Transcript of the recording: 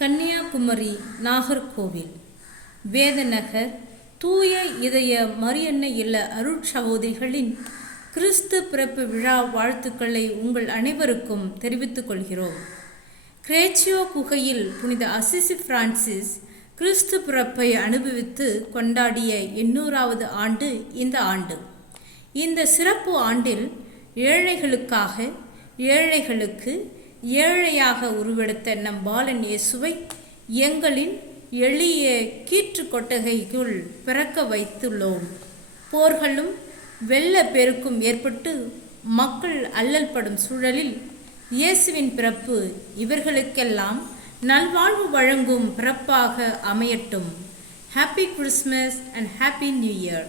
கன்னியாகுமரி நாகர்கோவில் வேதநகர் தூய இதய மரியன்னை இல்ல அருட்சகோதரிகளின் கிறிஸ்து பிறப்பு விழா வாழ்த்துக்களை உங்கள் அனைவருக்கும் தெரிவித்துக் கொள்கிறோம். கிரேச்சியோ குகையில் புனித அசிசி பிரான்சிஸ் கிறிஸ்து பிறப்பை அனுபவித்து கொண்டாடிய 800வது ஆண்டு இந்த ஆண்டு. இந்த சிறப்பு ஆண்டில் ஏழைகளுக்காக ஏழைகளுக்கு ஏழையாக உருவெடுத்த நம் பாலன் இயேசுவை எங்களின் எளிய கீற்று கொட்டகைக்குள் பிறக்க வைத்துள்ளோம். போர்களும் வெள்ள பெருக்கும் ஏற்பட்டு மக்கள் அல்லல் படும் சூழலில் இயேசுவின் பிறப்பு இவர்களுக்கெல்லாம் நல்வாழ்வு வழங்கும் பிறப்பாக அமையட்டும். Happy Christmas and happy new year.